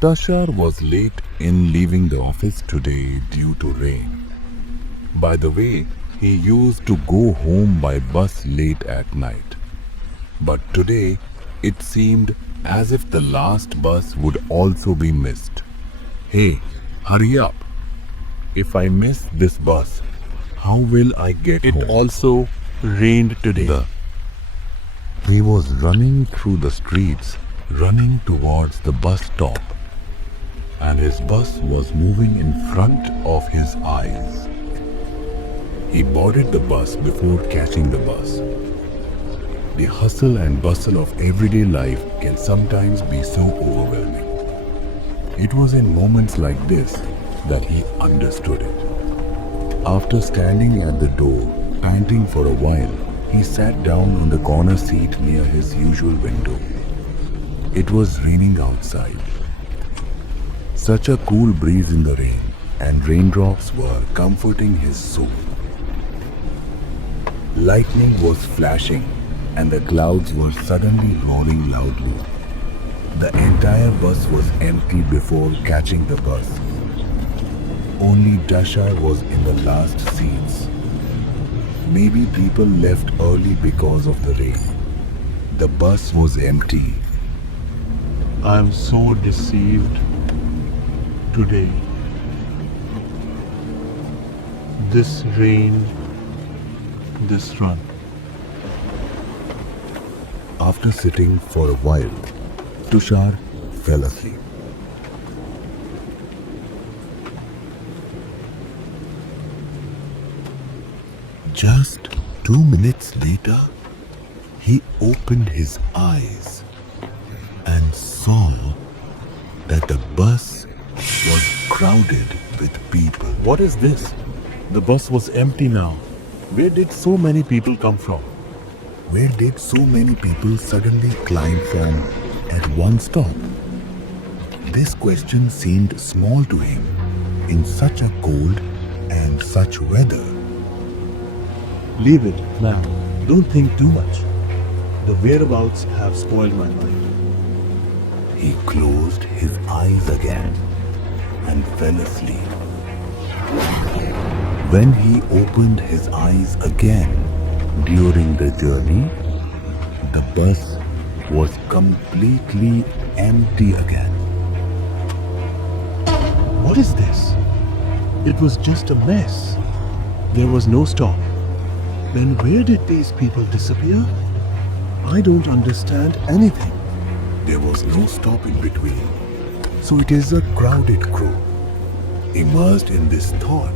Tashar was late in leaving the office today due to rain. By the way, he used to go home by bus late at night. But today, it seemed as if the last bus would also be missed. Hey, hurry up. If I miss this bus, how will I get It home? also rained today. He was running through the streets, running towards the bus stop, and his bus was moving in front of his eyes. He boarded the bus before catching the bus. The hustle and bustle of everyday life can sometimes be so overwhelming. It was in moments like this that he understood it. After standing at the door, panting for a while, he sat down on the corner seat near his usual window. It was raining outside. Such a cool breeze in the rain, and raindrops were comforting his soul. Lightning was flashing, and the clouds were suddenly roaring loudly. The entire bus was empty before catching the bus. Only Dasha was in the last seats. Maybe people left early because of the rain. The bus was empty. I'm so deceived today. This rain, this run. After sitting for a while, Tushar fell asleep. Just 2 minutes later, he opened his eyes and saw that the bus was crowded with people. What is this? The bus was empty now. Where did so many people come from? Where did so many people suddenly climb from at one stop? This question seemed small to him in such a cold and such weather. Leave it now. Don't think too much. The whereabouts have spoiled my mind. He closed his eyes again and fell asleep. When he opened his eyes again during the journey, the bus was completely empty again. What is this? It was just a mess. There was no stop. Then where did these people disappear? I don't understand anything. There was no stop in between, so it is a crowded crew. Immersed in this thought,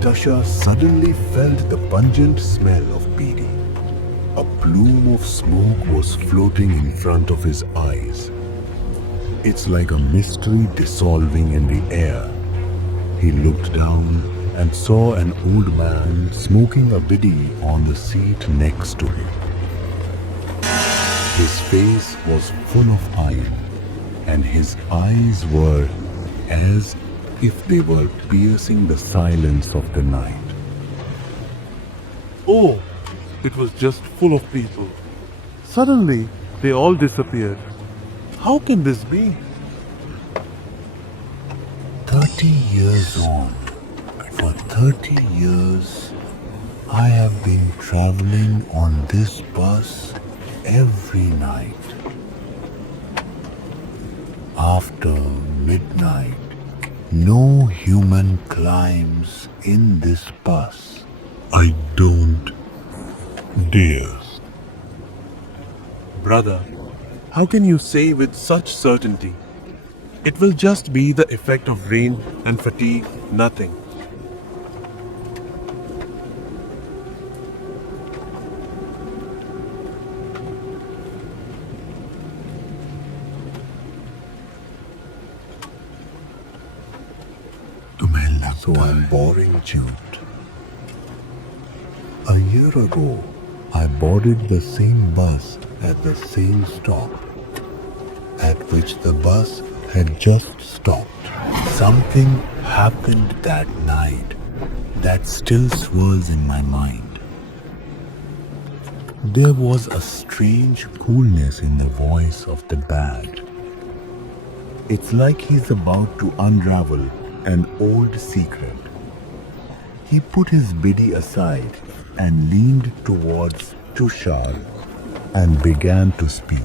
Tasha suddenly felt the pungent smell of bidi. A plume of smoke was floating in front of his eyes. It's like a mystery dissolving in the air. He looked down and saw an old man smoking a bidi on the seat next to him. His face was full of iron, and his eyes were as if they were piercing the silence of the night. Oh, it was just full of people. Suddenly, they all disappeared. How can this be? 30 years on. For 30 years, I have been traveling on this bus every night. After midnight, no human climbs in this bus. I don't dare. Brother, how can you say with such certainty? It will just be the effect of rain and fatigue, nothing. So I'm boring, Jude. A year ago, I boarded the same bus at the same stop at which the bus had just stopped. Something happened that night that still swirls in my mind. There was a strange coolness in the voice of the band. It's like he's about to unravel an old secret. He put his biddy aside and leaned towards Tushar and began to speak.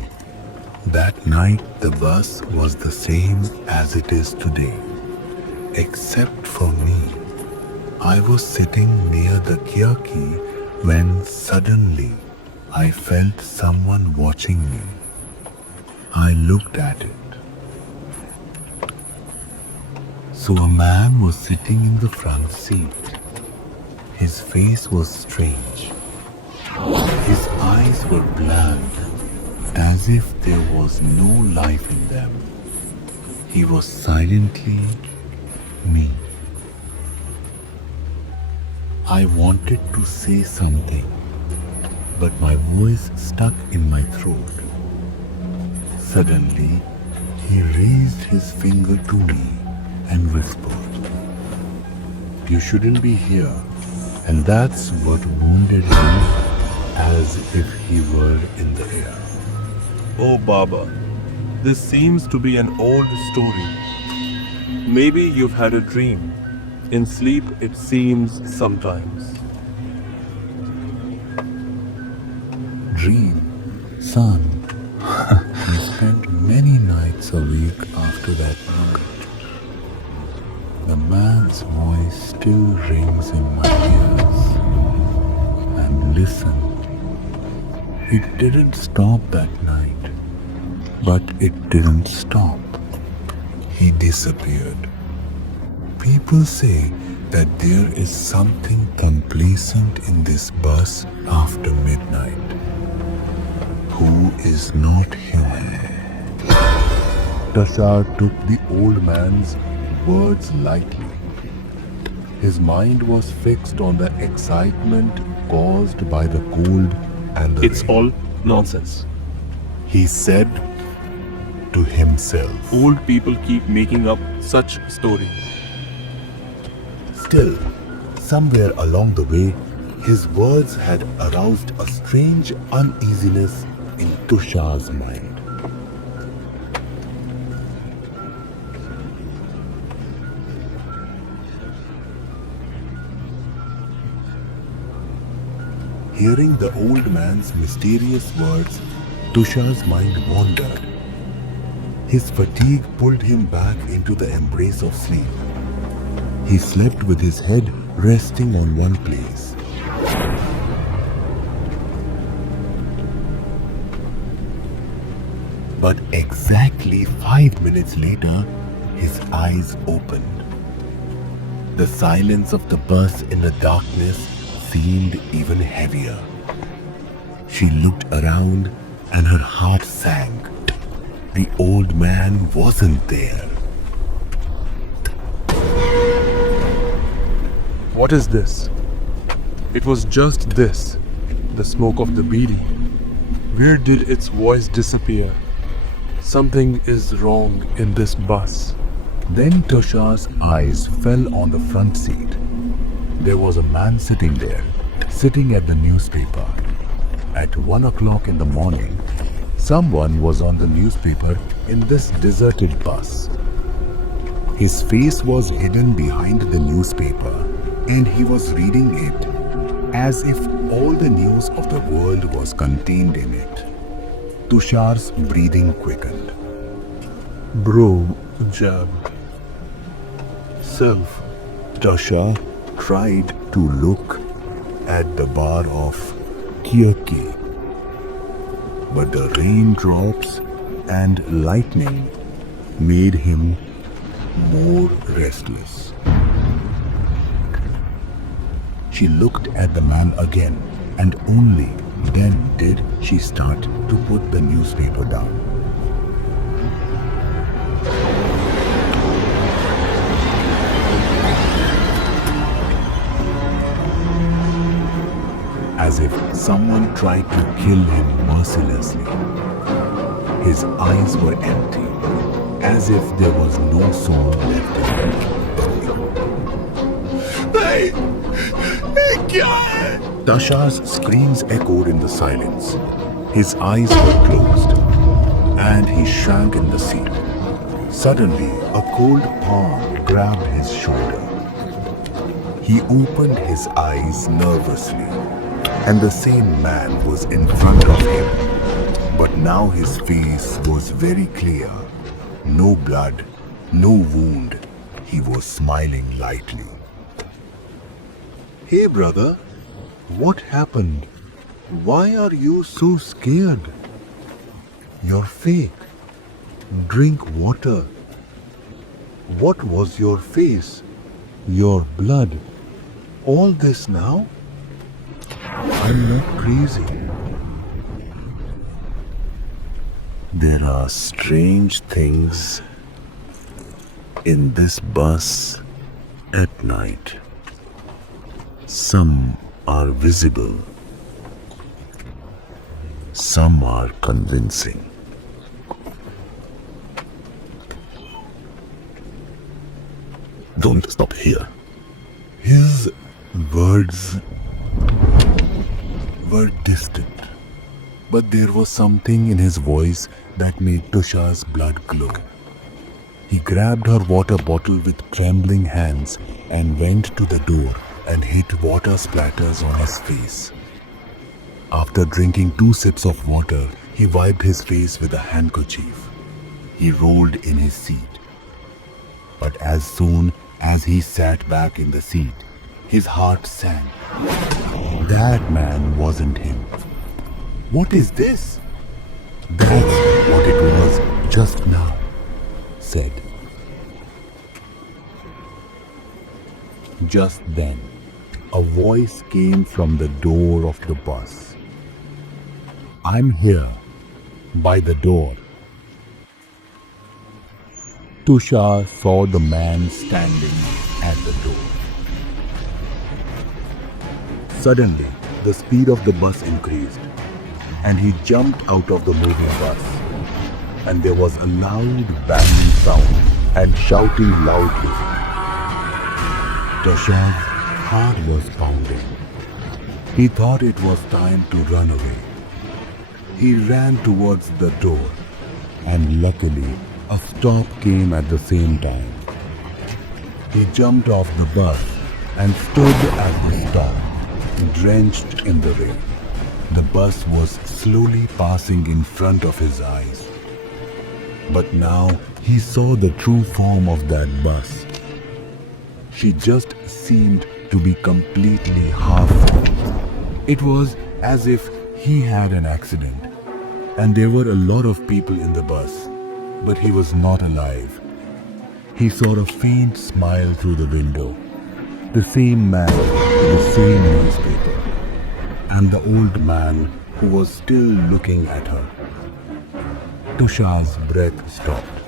That night, the bus was the same as it is today, except for me. I was sitting near the Kyaki when suddenly I felt someone watching me. I looked at it. So a man was sitting in the front seat. His face was strange. His eyes were blank, as if there was no life in them. He was silently me. I wanted to say something, but my voice stuck in my throat. Suddenly, he raised his finger to me and whispered, "You shouldn't be here." And that's what wounded me, as if he were in the air. Oh, Baba, this seems to be an old story. Maybe you've had a dream. In sleep, it seems sometimes. Dream, son. We spent many nights awake after that night. The man's voice still rings in my ears. And listen, it didn't stop that night, but it didn't stop. He disappeared. People say that there is something complacent in this bus after midnight, who is not human. Tashar took the old man's words lightly. His mind was fixed on the excitement caused by the cold and the It's rain. all nonsense. He said to himself. Old people keep making up such stories. Still, somewhere along the way, his words had aroused a strange uneasiness in Tushar's mind. Hearing the old man's mysterious words, Tushar's mind wandered. His fatigue pulled him back into the embrace of sleep. He slept with his head resting on one place. But exactly 5 minutes later, his eyes opened. The silence of the bus in the darkness seemed even heavier. She looked around and her heart sank. The old man wasn't there. What is this? It was just this, the smoke of the beedi. Where did its voice disappear? Something is wrong in this bus. Then Tushar's eyes fell on the front seat. There was a man sitting there, sitting at the newspaper. At 1 o'clock in the morning, someone was on the newspaper in this deserted bus. His face was hidden behind the newspaper, and he was reading it as if all the news of the world was contained in it. Tushar's breathing quickened. Bro, jab. Self. Tushar tried to look at the bar of Kirki, but the raindrops and lightning made him more restless. She looked at the man again, and only then did she start to put the newspaper down. As if someone tried to kill him mercilessly. His eyes were empty, as if there was no soul left in them. Tasha's screams echoed in the silence. His eyes were closed, and he shrank in the seat. Suddenly, a cold palm grabbed his shoulder. He opened his eyes nervously, and the same man was in front of him. But now his face was very clear. No blood, no wound. He was smiling lightly. Hey brother, what happened? Why are you so scared? You're fake. Drink water. What was your face? Your blood. All this now? I'm not crazy. There are strange things in this bus at night. Some are visible. Some are convincing. Don't stop here. His words were distant, but there was something in his voice that made Tusha's blood glow. He grabbed her water bottle with trembling hands and went to the door and hit water splatters on his face. After drinking 2 sips of water, he wiped his face with a handkerchief. He rolled in his seat. But as soon as he sat back in the seat, his heart sank. That man wasn't him. What is this? That's what it was just now, said. Just then, a voice came from the door of the bus. I'm here, by the door. Tusha saw the man standing at the door. Suddenly, the speed of the bus increased, and he jumped out of the moving bus. And there was a loud banging sound and shouting loudly. Tusha's heart was pounding. He thought it was time to run away. He ran towards the door, and luckily, a stop came at the same time. He jumped off the bus and stood at the stop, drenched in the rain. The bus was slowly passing in front of his eyes. But now he saw the true form of that bus. She just seemed to be completely half-formed. It was as if he had an accident, and there were a lot of people in the bus, but he was not alive. He saw a faint smile through the window, the same man with the same newspaper, and the old man who was still looking at her. Tusha's breath stopped.